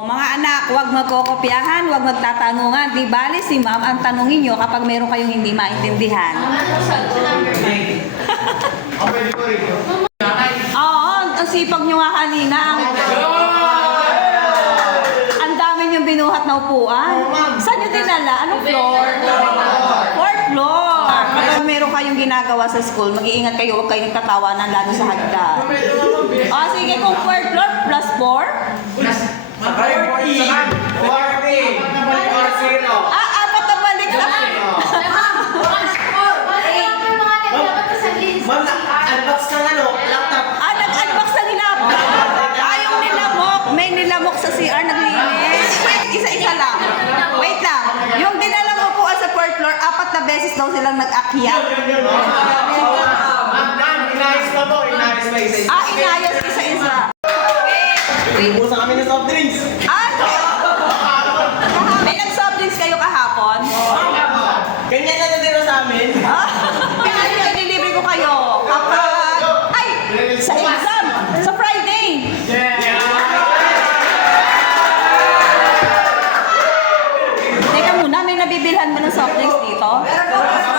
Mga anak, huwag magkokopyahan, huwag magtatanungan. Di bali si ma'am ang tanungin nyo kapag meron kayong hindi maintindihan. Oo, ang sipag nyo nga kanina. Ang, ang dami nyo binuhat na upuan. Saan nyo dinala? Anong floor? Fourth floor. Kapag meron kayong ginagawa sa school, mag-iingat kayo, huwag kayong katawanan lalo sa hagdan. O, sige, kung fourth floor plus four, Ma'am, na-unbox ng ano, laptop. Ah, nag-unbox na nilabok. Ah, yung nilamok. May nilamok sa CR, naglinis. Wait, isa-isa lang. Wait lang. Yung dinala mo po sa fourth floor, apat na beses daw silang nag-akyat. Ma'am, inayos na po, inayos na isa. Ah, inayos isa-isa. Inubusan kami ng soft drinks. Sa Friday! Yeah! Teka muna, may nabibilhan ba ng soft drinks dito? Meron po.